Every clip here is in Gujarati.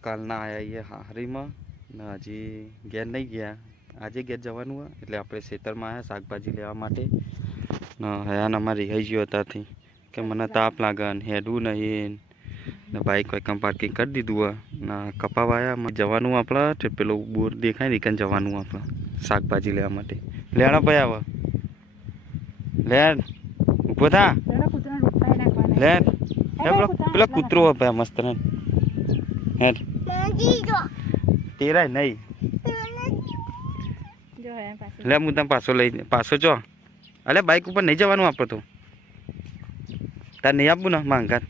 કાલના આયા છીએ હારીમાં ને હજી ઘેર નહીં ગયા. આજે ઘેર જવાનું હોય એટલે આપણે ખેતરમાં આવ્યા શાકભાજી લેવા માટે. ને હયાન અમારે રિહાઈ ગયો હતાથી. કે મને તાપ લાગે ને હેડવું નહીં ને બાઇક વાઇકમ પાર્કિંગ કરી દીધું હોય ને કપાવાયા જવાનું આપણે પેલું બોર દેખાય ને કન જવાનું આપણે શાકભાજી લેવા માટે. લેણા ભાઈ આવે. લેણ. ઊભો થા. લેણ. પેલો કૂતરો હોય ભાઈ મસ્ત ને. હેડ. તેરાય નહીં. લે હું તમે પાછો લઈ પાછો જો. અલે બાઈક ઉપર નહીં જવાનું આપણે તો. તાર નહીં આપવું ને માંગાર.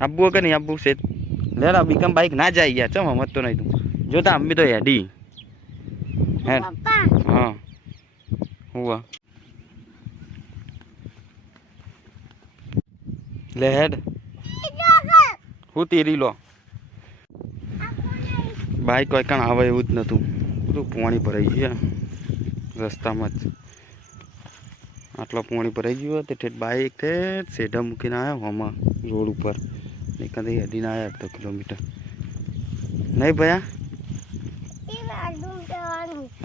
આપવું કે નહીં આપવું છે લે ના બીકમ બાઈક ના જાય ગયા ચમ હમત તો નહીં તું. જો તા અમ્મી તો હેડી. હેડ હા. હુવા લે હેડ. હું તેરી લો. બાઈક કોઈ કાણ આવે એવું જ નહોતું. બધું પાણી ભરાઈ ગયું રસ્તામાં જ. આટલો પાણી ભરાઈ ગયું તે ઠેઠ બાઈક ઠેઠ સેઢા મૂકીને આવ્યા હોમાં, રોડ ઉપર. નીકળી હેડીને આવ્યા અડધો કિલોમીટર. નહીં ભયા?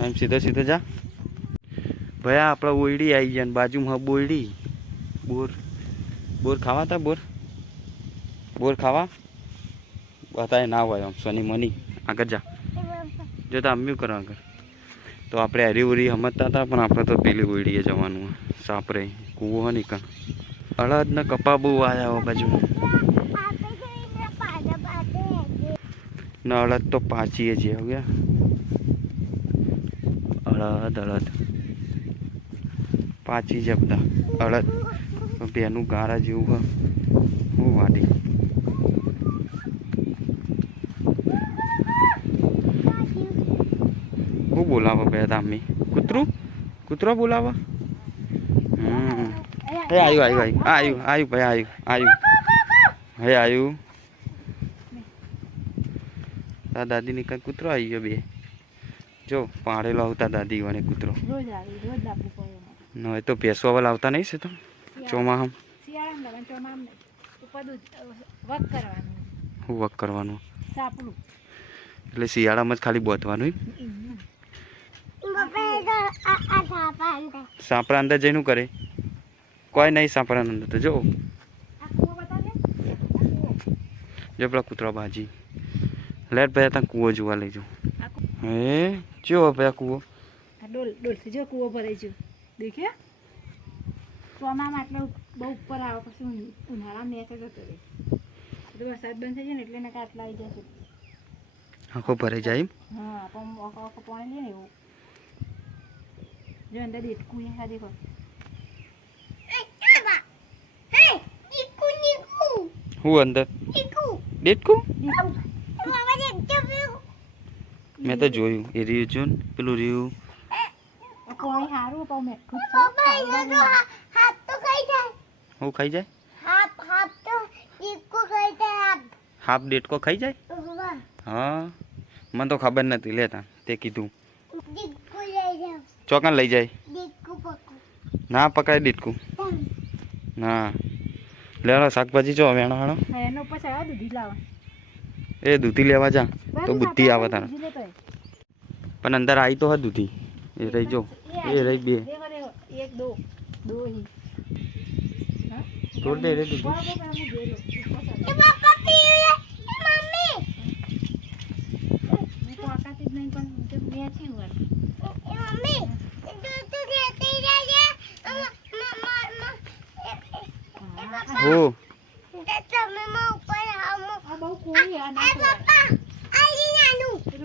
એમ સીધો સીધો જા. ભયા આપણે ઓયડી આવી ગયા બાજુમાં બોયડી બોર. બોર ખાવા તા બોર? બોર ખાવા? બતાય ના હોય આમ સોની મની. આગળ જા. જો તો અમ્યું કરો આગળ. તો આપણે હરી ઉરી સમજતા હતા, પણ આપણે તો પેલી ઉડીએ જવાનું સાપરે. કૂવો હોય ને કાં અડદને કપા બહુ આવ્યા બાજુ. ને અડદ તો પાચીએ છીએ હવે અડદ અડદ પાચી છે બધા. અડદ બેનું ગારા જેવું હોય હું વાટી હું બોલાવો બે ધામી. કૂતરું? કૂતરો બોલાવો? હે આવ્યું આવ્યું આવ્યું આવ્યું ભાઈ આવ્યું આવ્યું હે આવ્યું તાર દાદીની કાંઈ કૂતરો આવી ગયો બે? જો પાડેલો આવતા દાદી વણે કૂતરો. ન હોય તો ભેંસો વાળા આવતા નહીં છે તો ચોમાહામ વક કરવાનું. હું વક કરવાનું? એટલે શિયાળામાં જ ખાલી બોતવાનું? સાપરા અંદર જઈને કરે? કોઈ નહીં સાપરા અંદર તો જો. કૂવો જો પેલા કૂતરા બાજી. લેટ ભાઈ ત્યાં કૂવો જોવા લઈ કૂ- હે? ચેવો ભાઈ કૂવો? આ ડોલ ડોલથી જો કૂવો ભરાઈ ગયો. દેખ્યો ચોમામાં આટલે બહુ ઉપર આવે પછી ઉનાળા મેં નેચે જતો રહે. એટલે વરસાદ બંધ થઈ જાય ને એટલે એને કાટલા આવી જશે. આખો ભરાઈ જાય હા પણ આખો પાણી લે ને એવું. જો અંદર દેટકું છે આ દેખો હું અંદર ડેટકું દેખો મેં તો જોયું એ રહ્યું જો ને પેલું રહ્યું આ પાણી સારું પણ મેઠું જ છે હું ખાઈ જાય હાફ ડેટકો ખાઈ જાય હા મને તો ખબર નથી લેતા તે કીધું ચોકાન લઈ જાય. ના પકડાય ડેટકું ના. લેવાનો શાકભાજી જો વેણો વેણો. હા, એનો ઉપર ચડ્યા દૂધી લાવવા. એ દૂધી લેવા જા. તો બુદ્ધિ આવે તારે. પણ અંદર આવી તો હા દૂધી. એ રહી જો. એ રહી બે. દેખો, દેખો, એક દો. દો હી? હા? તોડ દે રે દૂધી મેં છે આ બહુ આ ના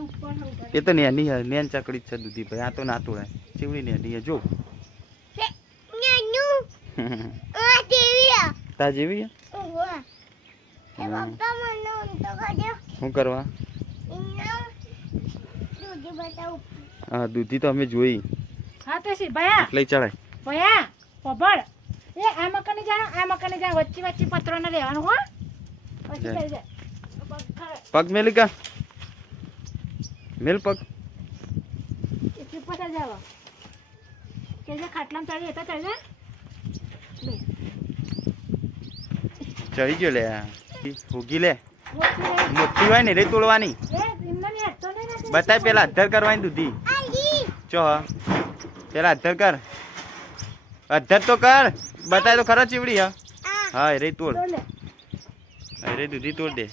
ઉપર. એ તો નેની હે નેન ચકડી જ છે દૂધી ભાઈ આ તો ના તોડાય ચીવડી નેની હે જો. તા જેવી હે? શું કરવા? હા દૂધી તો અમે જોઈ. હા તો સી ભયા? લઈ ચડાય. ભયા પબળ એ આ મકાને જાણો આ મકાને જાણો વચ્ચે વચ્ચે પત્રો ને રહેવાનું હો. પગ મેલી કા મેલ પગ. એટલી જાવ કે જે ખાટલામાં ચડી હતા ચડી ચડી ગયો લે હોગી લે. મોટી હોય ને રે તોડવાની એ એમને ની હાથ તો નહીં નાખી. બતાય, પેલા અધર કરવાની દૂધી ચો પેલા અધર કર. અધર તો કર. બતાય તો ખરા ચીવડી, હા. હા રે તોડ. અરે દૂધી તોડ દે.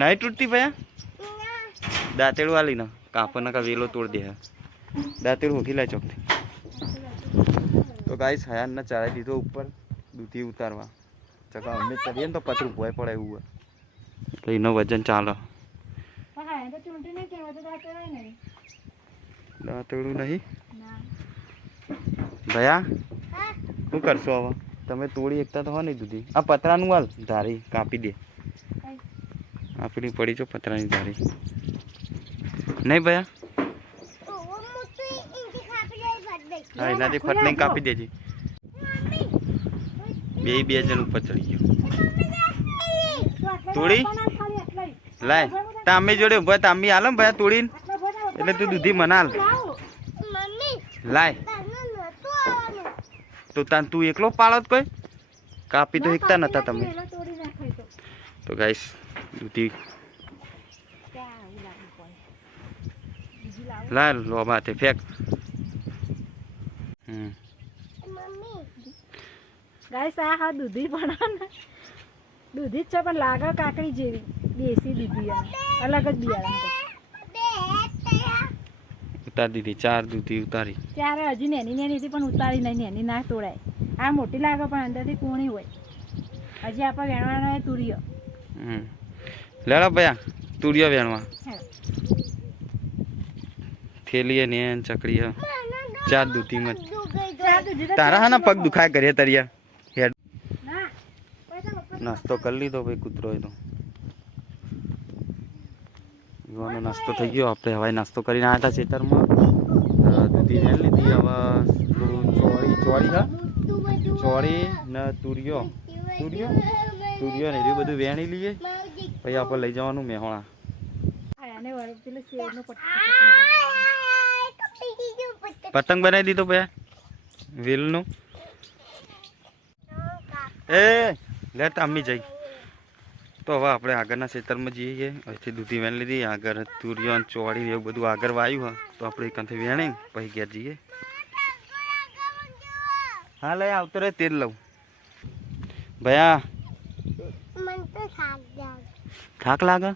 નહીં તૂટતી ભયા દાંતેડું આલી ને કાપડ કા વેલો તોડ દે, હા. દાંતેડું હોકી લાય ચોકથી. તો ગાઈસ હયાન ના ચડાવી દીધો ઉપર દૂધી ઉતારવા. ચકા અમે ચડીએ ને તો પતરું ભોય પડે એવું હોય. તો એનો વજન ચાલે. દાંતળું નહીં. ભયા? શું કરશો હવે? તમે તોડી એકતા તો હો નહીં દૂધી આ પતરાનું હાલ ધારી કાપી દે? આપણી પડી જો પતરાની ધારી. નહીં ભયા? હા એનાથી ફટ લઈને કાપી દેજે. બે બે જણ ઉપર ચડી ગયો. તોડી? લાય તામી જોડે ઊભા તામી આલમ ભાઈ તોડીને. એટલે તું દૂધી મનાલ. લાય. તો તાન તું એકલો પાળત કોઈ? કાપી તો એકતા નતા તમે. તો ગાઈસ દૂધી. લાય લો માથે ફેક. હમ. ગાઈસ આ દૂધી ભણા દૂધી જ છે પણ લાગે કાકડી જેવી. દેશી દૂધી અલગ જ બિયારણ ઉતારી દીધી ચાર દૂધી ઉતારી. ત્યારે હજી નેની નેની હતી પણ ઉતારી નહીં નેની ના તોડાય. આ મોટી લાગે પણ અંદરથી કૂણી હોય. હજી આપણે વેણવાનો એ તુરિયો. હમ. લેડો ભયા તુરિયો વેણવા. થેલીએ ને ચકડીએ. ચાર દૂધીમાં. તારા હા પગ દુખાય કરીએ તરિયા નાસ્તો કરી લીધો ભાઈ કૂતરો એ તો. યુવાનો નાસ્તો થઈ ગયો. આપણે હવે નાસ્તો કરીને આવ્યા હતા ખેતરમાં. દૂધી વેણ લીધી. હવે ચોળી ચોળી હા? ચોળી ને તુરિયો. તુરિયો? તુરિયો ને એ બધું વેણી લઈએ. પછી આપણે લઈ જવાનું મેહોણા. પતંગ બનાવી દીધો ભાઈ. વેલનું. એ લે તામી જઈ. તો હવે આપણે આગળના ખેતરમાં જઈએ. અહીંથી દૂધી વેણ લીધી આગળ તુરિયો ચોળી એવું બધું આગળ વાયું હોય તો આપણે એકાંથી વેણી પછી ઘેર જઈએ. હા લઈ આવતો રે તેલ લઉં. ભયા થાક લાગે.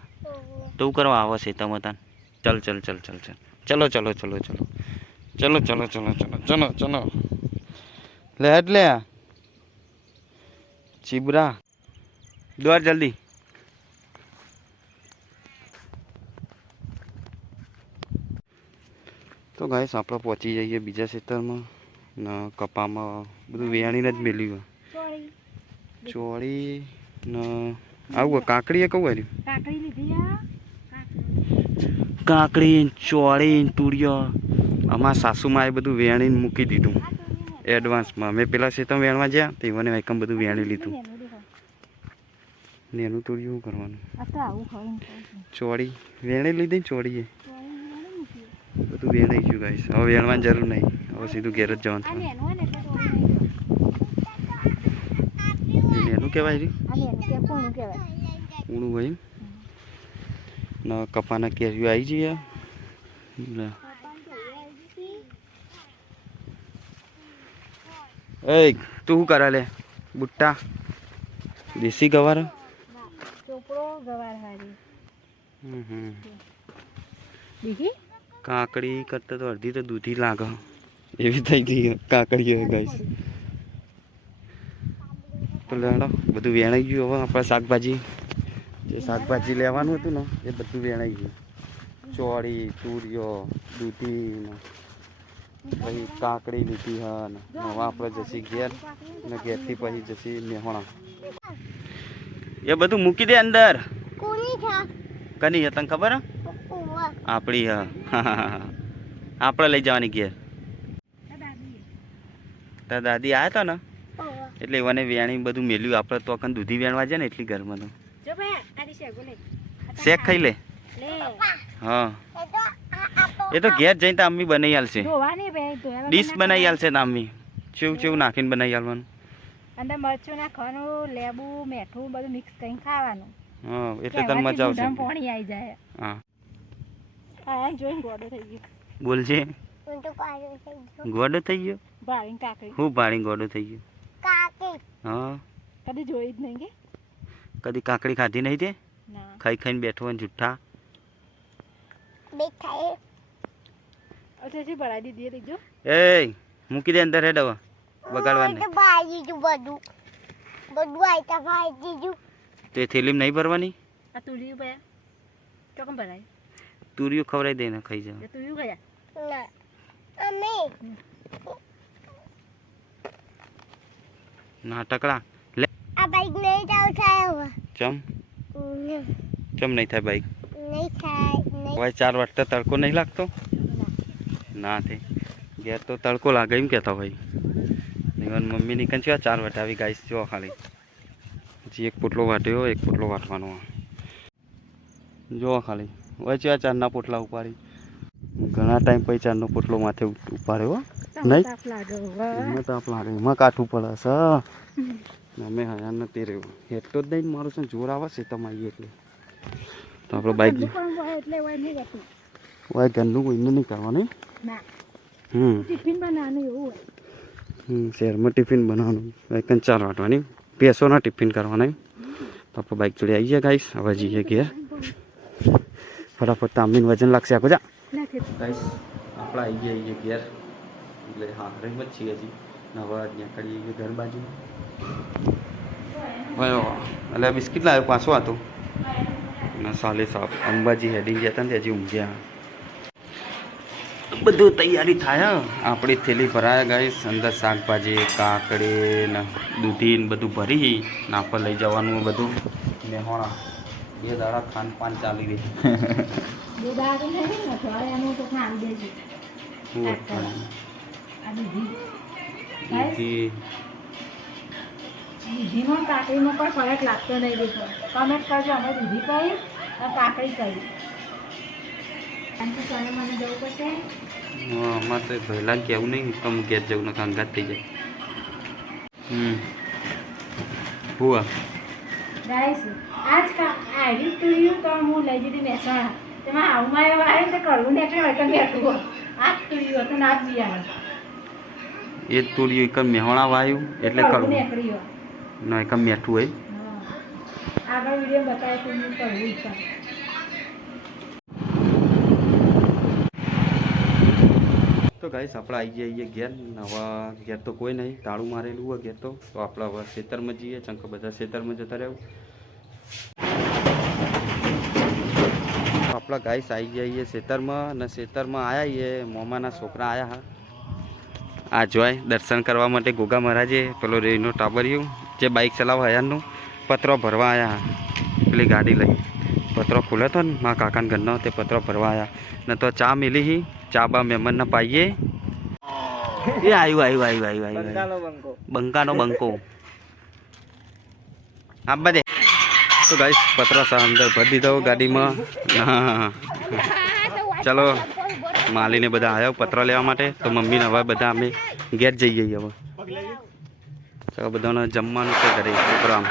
તો કરવા આવે છે તમે તાન? ચલ ચલ ચલ ચલ ચલ. ચલો ચલો ચલો ચલો. ચલો ચલો ચલો ચલો ચલો. ચલો લે એટલે લે ચીબરા. દોર જલ્દી. તો ગાઈસ આપણે પહોંચી જઈએ બીજા ખેતરમાં ને કપામાં. બધું વેણીને જ મેલ્યું ચોળી. ને આવું કાકડીએ કહું આવ્યું કાકડી કાકડી. કાકડી ચોળી તુરિયો. અમારા સાસુમાં એ બધું વેણીને મૂકી દીધું. એડવાન્સમાં મેં. પેલા સેતમ વેણવા ગયા તે મને એકમ બધું વેણી લીધું. ને એનું તોડ્યું શું કરવાનું? ચોડી વેણી લીધી ચોળીએ. બધું વેણાઈ ગયું ગાઈશ હવે વેણવાની જરૂર નહીં. હવે સીધું ઘેર જ જવાનું એનું કહેવાય રહ્યું ઊણું ભાઈ કપાના કેરીઓ આવી જઈએ. એ તું શું કરે લે? બુટ્ટા? દેશી ગવાર? ચોપડો ગવાર હારી. હમ હમ. કાકડી કરતા તો અડધી તો દૂધી લાગે. એવી થઈ ગઈ કાકડી હોય ગઈ તો લેડો બધું વેણાઈ ગયું હવે આપણે શાકભાજી. જે શાકભાજી લેવાનું હતું ને એ બધું વેણાઈ ગયું. ચોળી તુરિયો દૂધી પછી કાકડી લીધી હા ને હવે આપણે જશી ઘેર ને ઘેરથી પછી જશી મેહોણા. એ બધું મૂકી દે અંદર. કની હે તને ખબર આપણી હા. આપણે લઈ જવાની ઘેર. તાર દાદી આવ્યા હતા ને? એટલે એવાને વેણી બધું મેલ્યું. આપણે તો અકન દૂધી વેણવા જાય ને એટલી ઘરમાં તો શેક ખાઈ લે. લે. હા. એ તો ઘેર જઈને તો અમ્મી બનાવી વગર ડીશ બનાવી. આલશે ને અમ્મી ચેવું ચેવું નાખીને બનાવી આલવાનું. અંદર મરચું નાખવાનું લેબુ મીઠું બધું મિક્સ કરીને ખાવાનું. હા એટલે તને મજા આવશે. પાણી આવી જાય. હા. આ જોઈને ગોડો થઈ ગયો. બોલજે. તો ગોડો થઈ ગયો? ભાળી કાકડી. હું ભાળી ગોડો થઈ ગયો. કાકી હા. કદી જોઈ જ નહીં કે? કદી કાકડી ખાધી નહીં તે? ના. ખાઈ ખાઈને બેઠો હોય ને જુઠ્ઠા. દેખાય અચ્છા છે ભરાઈ દીધી એ એ મૂકી દે અંદર હે ડવા બગાડવા તો ભાઈ દીધું બધું. બધું આયતા ભાઈ દીધું. તે થેલીમ નહીં ભરવાની? આ તુલિયું ભયા ચોકમ ભરાય? તુરિયું ખવડાવી દે ને ખાઈ જાવ. એ તુલિયું ગયા ના અમે. નાટકડા લે. આ બાઈક નહીં જાવ થાય હવે. ચમ. ચમ નહીં થાય બાઈક નહીં થાય નહીં. હવે ચાર વાટતા તડકો નહીં લાગતો? ના તે ઘેર તો તડકો લાગે એમ કહેતા ભાઈ ઇવન મમ્મી નીકળ છે ચાર વટાવી ગાઈસ જો ખાલી. પછી એક પોટલો વાટ્યો એક પોટલો વાટવાનો. જો ખાલી. વચ્ચે આ ચારના પોટલા ઉપાડી. ઘણા ટાઈમ પછી ચારનો પોટલો માથે ઉપાડ્યો નહીં? તાપ લાગે. એમાં કાઠું પડે છે અમે હયા નથી રહ્યો. એટલો જ નહીં મારું છે જોર આવે છે તમારી એટલે. તો આપણે બાઈક એટલે વાય ઘરનું કોઈને નહીં. કરવાનું ટિફિન બનાવવાનું એવું હોય હમ શહેરમાં ટિફિન બનાવવાનું એકન ચાર વાટવાની પેસોના ટિફિન કરવાના તો આપણે બાઈક જોડે આવી ગયા ગાઈશ હવે જઈએ ઘેર ફટાફટ તામીન વજન લાગશે આખો જા નાખે ગાઈશ આપણે આવી ગયા છીએ ઘેર એટલે હા રેમ જ છીએ હજી ને હવે ત્યાં કરીએ છીએ ઘર બાજુ ભાઈ એટલે બિસ્કિટ લાવ્યો પાછો હતો ને સાલે સાહેબ અંબાજી હેડિંગ ગયા હતા ને હજી ઊંઘ્યા બધું તૈયારી થાય. આપણી થેલી ભરાયા ગઈ અંદર શાકભાજી કાકડી ને દૂધી ને બધું ભરી નાપર લઈ જવાનું બધું. મેહોણા બે દાડા ખાન પાન ચાલી રહી. ને દૂધીમાં કાકડીમાં પણ. ફરક લાગતો નહીં દેખો કમેન્ટ કરજો અમે દૂધી કહી કાકડી કહી કારણ કે મને જવું પડશે. અમારે તો પહેલાં આવું નહીં તમે ઘેર જવું ને કાંગાત થઈ જાય. હમ. હુઆ ગાઈસ આજ કા આઈડી તુર્યું તો હું લઈ જતી મહેસાણા. તેમાં આવમાં એવું આવે તો કરવું ને એટલે વૈકન બેઠું હોય આ જ તુર્યું હતું ના જ એ તુર્યું એક મેહોણા વાયું એટલે કરવું ને એક મેઠું હોય. આગળ વીડિયો બતાવે તો હું કરવું ઈચ્છા. તો ગાઈસ આપણે આવી જઈએ ઘેર ને હવે ઘેર તો કોઈ નહીં, તાળું મારેલું હોય ઘેર તો. તો આપણે હવે ખેતરમાં જઈએ ચંક બધા ખેતરમાં જતા રહેવું. આપણા ગાઈસ આવી જઈએ ખેતરમાં અને ખેતરમાં આવ્યા છીએ. મોમાના છોકરા આવ્યા હા. આ જોય, દર્શન કરવા માટે ગોગા મહારાજે પેલો રેનો ટાબરિયું, જે બાઇક ચલાવવા હયાનનું, પત્રો ભરવા આવ્યા હા. પેલી ગાડી લઈ. પત્રો ખુલ્યો હતો ને? મારા કાકાના ઘરનો તે પત્રો ભરવા આવ્યા ને તો ચા મિલી હી. ચા બા મહેમાનને પાઈએ. એ આવ્યું આવ્યું આવ્યું આવ્યું આવ્યું બંકાનો બંકો. આ બધે. તો ગાઈસ પતરાસા અંદર ભરી દીધો ગાડીમાં. ચલો માલીને બધા આવ્યા પતરા લેવા માટે. તો મમ્મીને હવે બધા અમે ઘેર જઈએ હવે. ચલો બધાને જમવાનું છે ઘરે. પ્રોગ્રામ